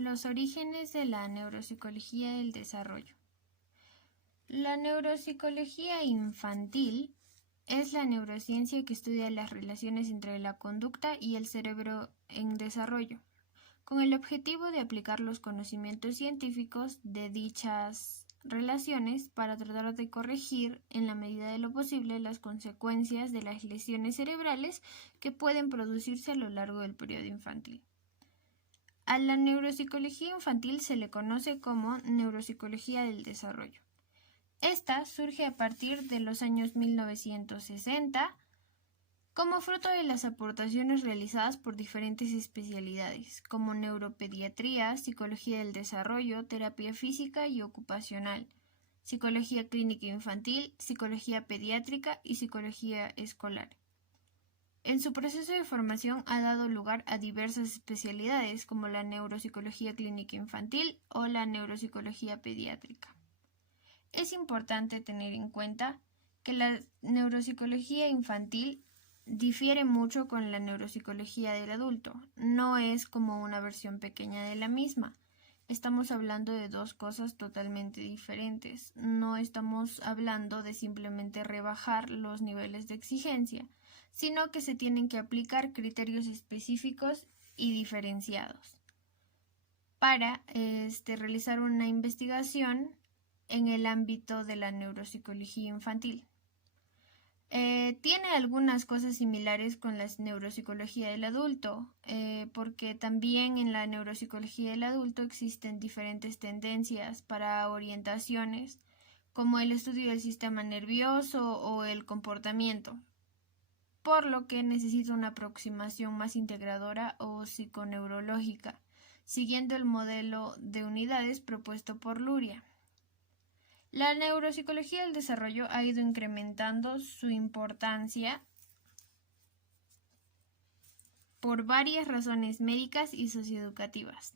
Los orígenes de la neuropsicología del desarrollo. La neuropsicología infantil es la neurociencia que estudia las relaciones entre la conducta y el cerebro en desarrollo, con el objetivo de aplicar los conocimientos científicos de dichas relaciones para tratar de corregir, en la medida de lo posible, las consecuencias de las lesiones cerebrales que pueden producirse a lo largo del periodo infantil. A la neuropsicología infantil se le conoce como neuropsicología del desarrollo. Esta surge a partir de los años 1960 como fruto de las aportaciones realizadas por diferentes especialidades, como neuropediatría, psicología del desarrollo, terapia física y ocupacional, psicología clínica infantil, psicología pediátrica y psicología escolar. En su proceso de formación ha dado lugar a diversas especialidades como la neuropsicología clínica infantil o la neuropsicología pediátrica. Es importante tener en cuenta que la neuropsicología infantil difiere mucho con la neuropsicología del adulto. No es como una versión pequeña de la misma. Estamos hablando de dos cosas totalmente diferentes. No estamos hablando de simplemente rebajar los niveles de exigencia, sino que se tienen que aplicar criterios específicos y diferenciados para realizar una investigación en el ámbito de la neuropsicología infantil. Tiene algunas cosas similares con la neuropsicología del adulto, porque también en la neuropsicología del adulto existen diferentes tendencias para orientaciones, como el estudio del sistema nervioso o el comportamiento, por lo que necesita una aproximación más integradora o psiconeurológica, siguiendo el modelo de unidades propuesto por Luria. La neuropsicología del desarrollo ha ido incrementando su importancia por varias razones médicas y socioeducativas.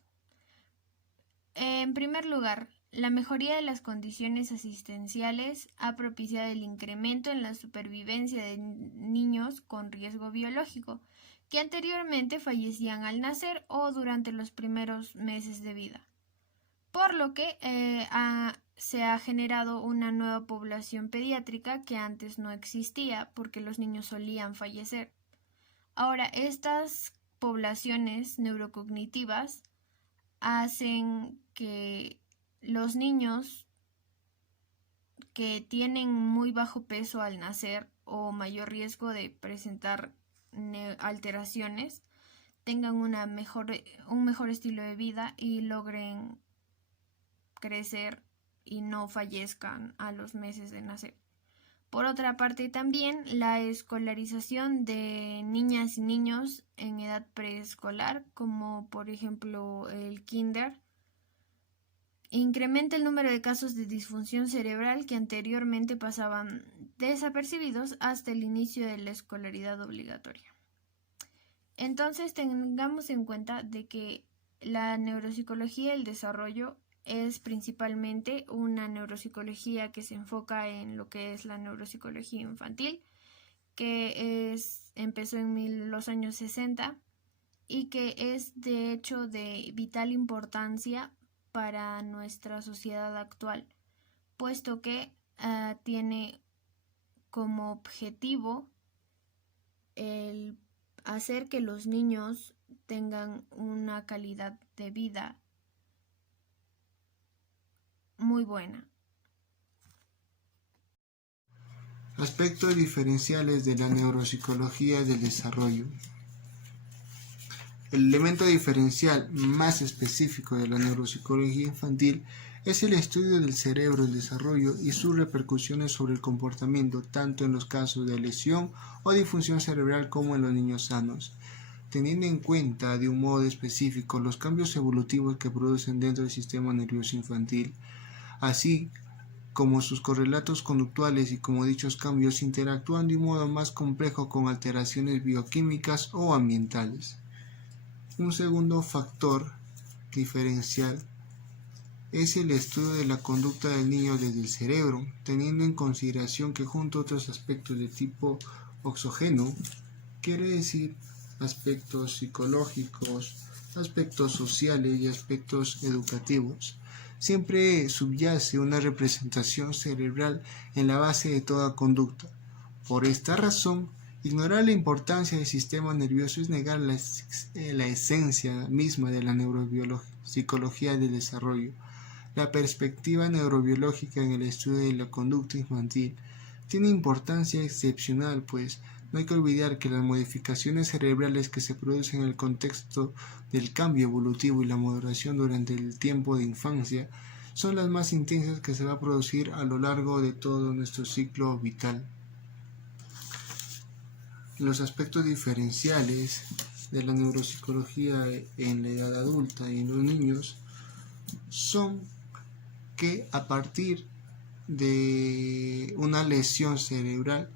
En primer lugar, la mejoría de las condiciones asistenciales ha propiciado el incremento en la supervivencia de niños con riesgo biológico, que anteriormente fallecían al nacer o durante los primeros meses de vida, por lo que se ha generado una nueva población pediátrica que antes no existía porque los niños solían fallecer. Ahora, estas poblaciones neurocognitivas hacen que los niños que tienen muy bajo peso al nacer o mayor riesgo de presentar alteraciones tengan un mejor estilo de vida y logren crecer y no fallezcan a los meses de nacer. Por otra parte, también la escolarización de niñas y niños en edad preescolar, como por ejemplo el kinder, incrementa el número de casos de disfunción cerebral que anteriormente pasaban desapercibidos hasta el inicio de la escolaridad obligatoria. Entonces, tengamos en cuenta de que la neuropsicología del desarrollo es principalmente una neuropsicología que se enfoca en lo que es la neuropsicología infantil, que empezó en los años 60 y que es de hecho de vital importancia para nuestra sociedad actual, puesto que tiene como objetivo el hacer que los niños tengan una calidad de vida muy buena. Aspectos diferenciales de la neuropsicología del desarrollo. El elemento diferencial más específico de la neuropsicología infantil es el estudio del cerebro en desarrollo y sus repercusiones sobre el comportamiento, tanto en los casos de lesión o disfunción cerebral como en los niños sanos, teniendo en cuenta de un modo específico los cambios evolutivos que producen dentro del sistema nervioso infantil, así como sus correlatos conductuales y cómo dichos cambios interactúan de un modo más complejo con alteraciones bioquímicas o ambientales. Un segundo factor diferencial es el estudio de la conducta del niño desde el cerebro, teniendo en consideración que junto a otros aspectos de tipo exógeno, quiere decir aspectos psicológicos, aspectos sociales y aspectos educativos. Siempre subyace una representación cerebral en la base de toda conducta. Por esta razón, ignorar la importancia del sistema nervioso es negar la esencia misma de la neuropsicología del desarrollo. La perspectiva neurobiológica en el estudio de la conducta infantil tiene importancia excepcional, pues no hay que olvidar que las modificaciones cerebrales que se producen en el contexto del cambio evolutivo y la maduración durante el tiempo de infancia son las más intensas que se va a producir a lo largo de todo nuestro ciclo vital. Los aspectos diferenciales de la neuropsicología en la edad adulta y en los niños son que a partir de una lesión cerebral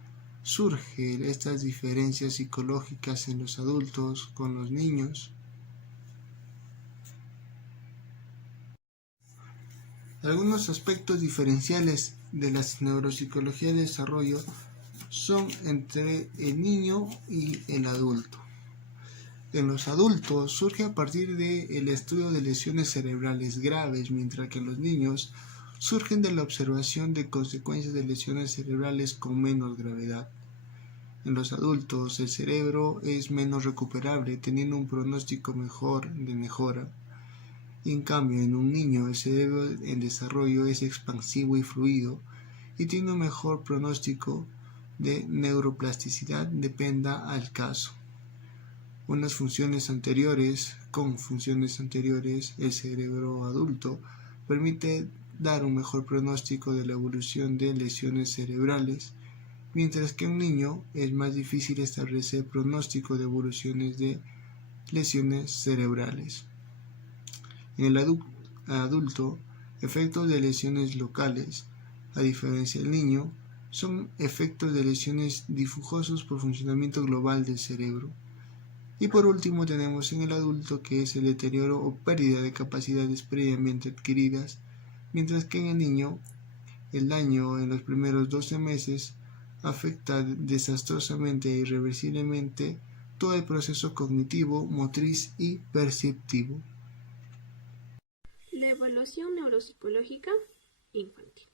surgen estas diferencias psicológicas en los adultos con los niños. Algunos aspectos diferenciales de la neuropsicología del desarrollo son entre el niño y el adulto. En los adultos surge a partir del estudio de lesiones cerebrales graves, mientras que en los niños surgen de la observación de consecuencias de lesiones cerebrales con menos gravedad. En los adultos el cerebro es menos recuperable, teniendo un pronóstico mejor de mejora. En cambio, en un niño el cerebro en desarrollo es expansivo y fluido y tiene un mejor pronóstico de neuroplasticidad, dependa al caso. Con funciones anteriores, el cerebro adulto permite dar un mejor pronóstico de la evolución de lesiones cerebrales, mientras que en un niño es más difícil establecer pronóstico de evoluciones de lesiones cerebrales. En el adulto, efectos de lesiones locales, a diferencia del niño, son efectos de lesiones difusos por funcionamiento global del cerebro. Y por último tenemos en el adulto que es el deterioro o pérdida de capacidades previamente adquiridas, mientras que en el niño el daño en los primeros 12 meses afecta desastrosamente e irreversiblemente todo el proceso cognitivo, motriz y perceptivo. La evaluación neuropsicológica infantil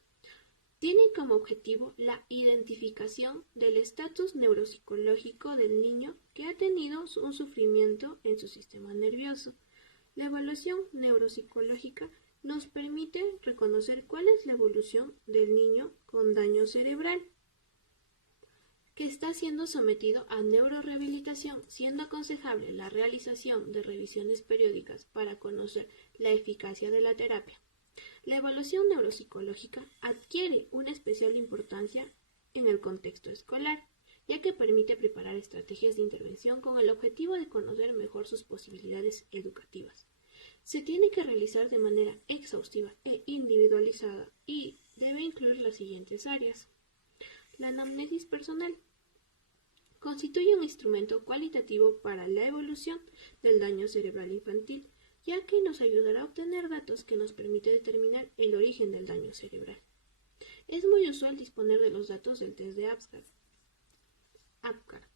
tiene como objetivo la identificación del estatus neuropsicológico del niño que ha tenido un sufrimiento en su sistema nervioso. La evaluación neuropsicológica nos permite reconocer cuál es la evolución del niño con daño cerebral que está siendo sometido a neurorehabilitación, siendo aconsejable la realización de revisiones periódicas para conocer la eficacia de la terapia. La evaluación neuropsicológica adquiere una especial importancia en el contexto escolar, ya que permite preparar estrategias de intervención con el objetivo de conocer mejor sus posibilidades educativas. Se tiene que realizar de manera exhaustiva e individualizada y debe incluir las siguientes áreas. La anamnesis personal constituye un instrumento cualitativo para la evolución del daño cerebral infantil, ya que nos ayudará a obtener datos que nos permite determinar el origen del daño cerebral. Es muy usual disponer de los datos del test de Apgar.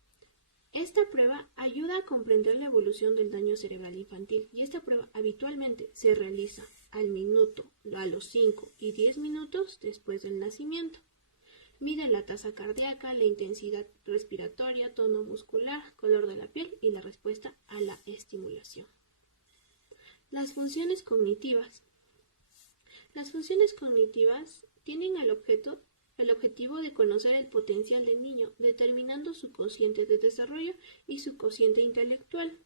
Esta prueba ayuda a comprender la evolución del daño cerebral infantil y esta prueba habitualmente se realiza al minuto, a los 5 y 10 minutos después del nacimiento. Mide la tasa cardíaca, la intensidad respiratoria, tono muscular, color de la piel y la respuesta a la estimulación. Las funciones cognitivas. Las funciones cognitivas tienen el objetivo de conocer el potencial del niño, determinando su cociente de desarrollo y su cociente intelectual,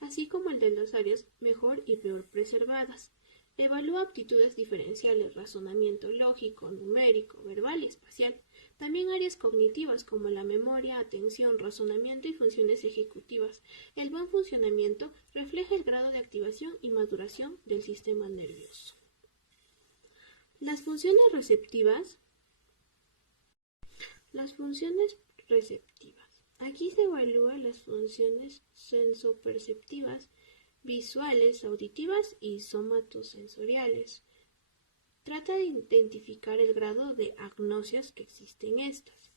así como el de las áreas mejor y peor preservadas. Evalúa aptitudes diferenciales, razonamiento lógico, numérico, verbal y espacial. También áreas cognitivas como la memoria, atención, razonamiento y funciones ejecutivas. El buen funcionamiento refleja el grado de activación y maduración del sistema nervioso. Las funciones receptivas. Aquí se evalúan las funciones sensoperceptivas, visuales, auditivas y somatosensoriales. Trata de identificar el grado de agnosias que existen en estas.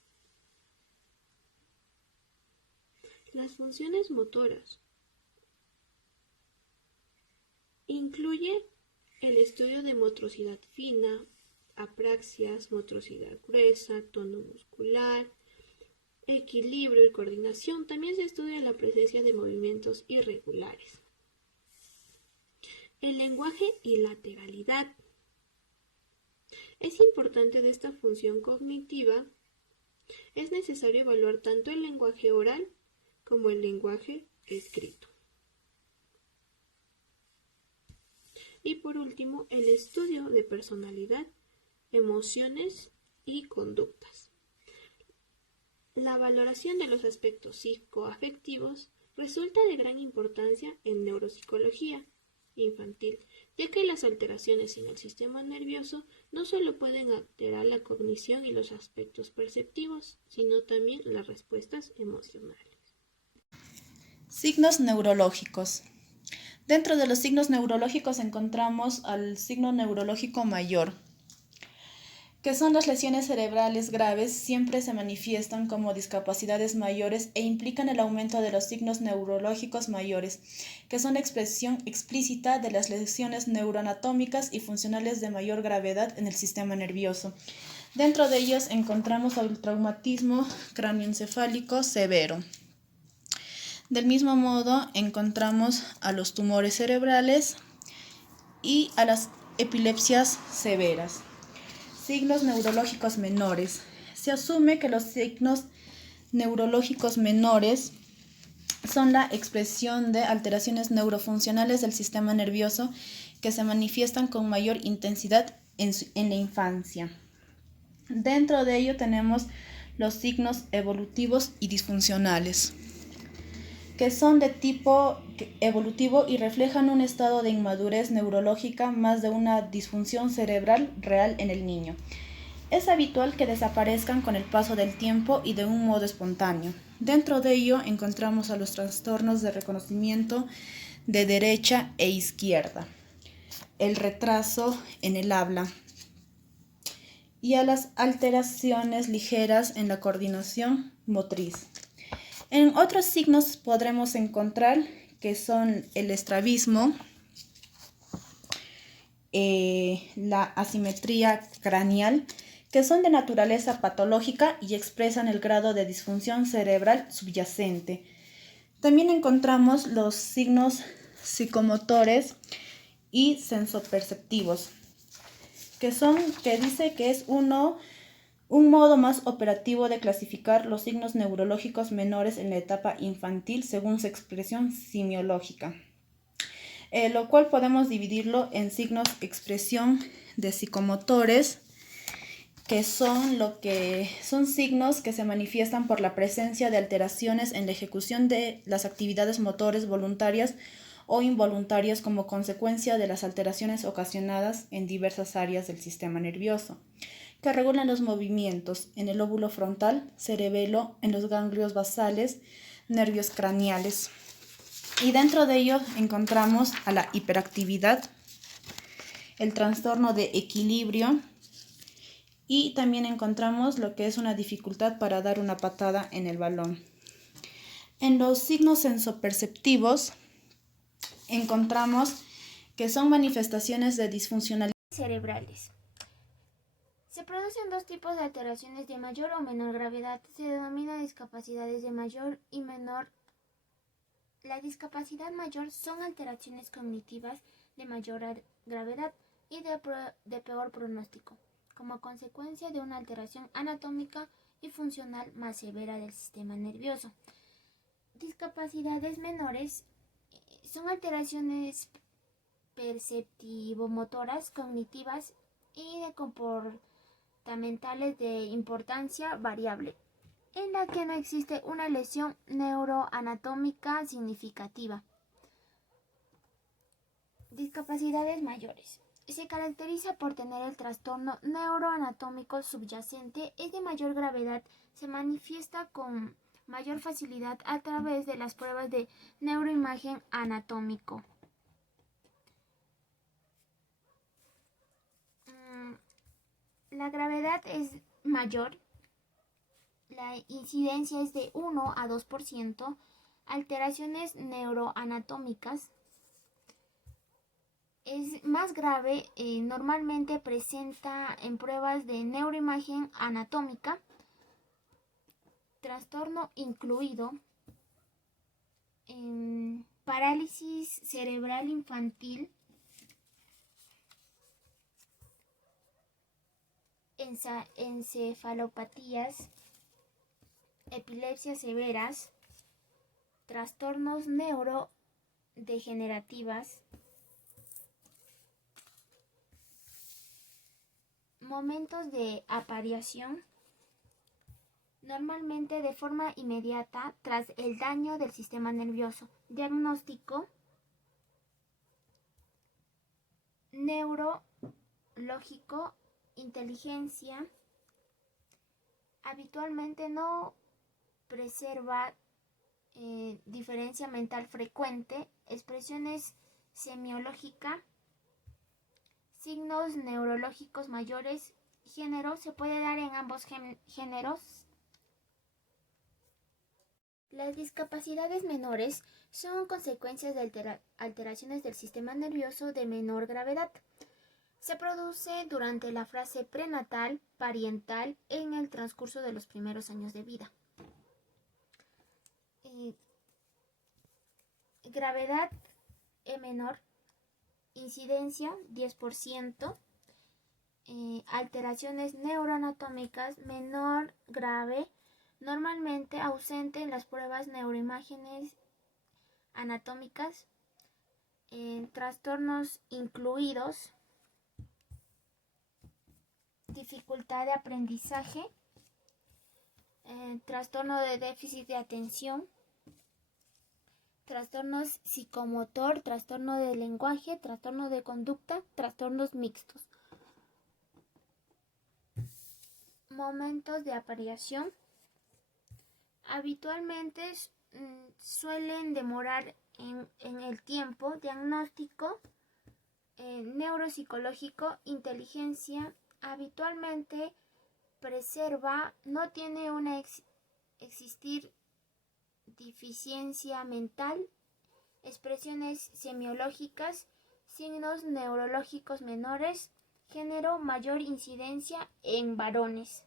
Las funciones motoras. incluye el estudio de motricidad fina, apraxias, motricidad gruesa, tono muscular, equilibrio y coordinación. También se estudia la presencia de movimientos irregulares. El lenguaje y lateralidad. Es importante de esta función cognitiva. Es necesario evaluar tanto el lenguaje oral como el lenguaje escrito. Y por último, el estudio de personalidad, emociones y conductas. La valoración de los aspectos psicoafectivos resulta de gran importancia en neuropsicología infantil, ya que las alteraciones en el sistema nervioso no solo pueden alterar la cognición y los aspectos perceptivos, sino también las respuestas emocionales. Signos neurológicos. Dentro de los signos neurológicos encontramos al signo neurológico mayor, que son las lesiones cerebrales graves, siempre se manifiestan como discapacidades mayores e implican el aumento de los signos neurológicos mayores, que son la expresión explícita de las lesiones neuroanatómicas y funcionales de mayor gravedad en el sistema nervioso. Dentro de ellos encontramos el traumatismo cráneoencefálico severo. Del mismo modo encontramos a los tumores cerebrales y a las epilepsias severas. Signos neurológicos menores. Se asume que los signos neurológicos menores son la expresión de alteraciones neurofuncionales del sistema nervioso que se manifiestan con mayor intensidad en la infancia. Dentro de ello tenemos los signos evolutivos y disfuncionales, que son de tipo evolutivo y reflejan un estado de inmadurez neurológica más de una disfunción cerebral real en el niño. Es habitual que desaparezcan con el paso del tiempo y de un modo espontáneo. Dentro de ello encontramos a los trastornos de reconocimiento de derecha e izquierda, el retraso en el habla y a las alteraciones ligeras en la coordinación motriz. En otros signos podremos encontrar que son el estrabismo, la asimetría craneal, que son de naturaleza patológica y expresan el grado de disfunción cerebral subyacente. También encontramos los signos psicomotores y sensoperceptivos, que dice que es un modo más operativo de clasificar los signos neurológicos menores en la etapa infantil según su expresión semiológica, lo cual podemos dividirlo en signos expresión de psicomotores, que son signos que se manifiestan por la presencia de alteraciones en la ejecución de las actividades motores voluntarias o involuntarias como consecuencia de las alteraciones ocasionadas en diversas áreas del sistema nervioso, que regulan los movimientos en el lóbulo frontal, cerebelo, en los ganglios basales, nervios craneales. Y dentro de ello encontramos a la hiperactividad, el trastorno de equilibrio y también encontramos lo que es una dificultad para dar una patada en el balón. En los signos sensoperceptivos encontramos que son manifestaciones de disfuncionalidad cerebrales. Se producen dos tipos de alteraciones de mayor o menor gravedad. Se denomina discapacidades de mayor y menor. La discapacidad mayor son alteraciones cognitivas de mayor gravedad y de peor pronóstico, como consecuencia de una alteración anatómica y funcional más severa del sistema nervioso. Discapacidades menores son alteraciones perceptivo-motoras, cognitivas y de comportamentales de importancia variable, en la que no existe una lesión neuroanatómica significativa. Discapacidades mayores. Se caracteriza por tener el trastorno neuroanatómico subyacente, es de mayor gravedad, se manifiesta con mayor facilidad a través de las pruebas de neuroimagen anatómico. La gravedad es mayor, la incidencia es de 1 a 2%, alteraciones neuroanatómicas, Es más grave, normalmente presenta en pruebas de neuroimagen anatómica, trastorno incluido, parálisis cerebral infantil, encefalopatías, epilepsias severas, trastornos neurodegenerativas, momentos de aparición, normalmente de forma inmediata tras el daño del sistema nervioso. Diagnóstico: neurológico, inteligencia, habitualmente no preserva diferencia mental frecuente, expresiones semiológica, signos neurológicos mayores, género, se puede dar en ambos géneros. Las discapacidades menores son consecuencias de alteraciones del sistema nervioso de menor gravedad. Se produce durante la fase prenatal, parietal, en el transcurso de los primeros años de vida. Gravedad menor, incidencia 10%, alteraciones neuroanatómicas menor grave, normalmente ausente en las pruebas neuroimágenes anatómicas, trastornos incluidos, dificultad de aprendizaje, trastorno de déficit de atención, trastornos psicomotor, trastorno de lenguaje, trastorno de conducta, trastornos mixtos. Momentos de aparición. Habitualmente suelen demorar en el tiempo. Diagnóstico: neuropsicológico, inteligencia, habitualmente preserva, no tiene una existir deficiencia mental, expresiones semiológicas, signos neurológicos menores, género, mayor incidencia en varones.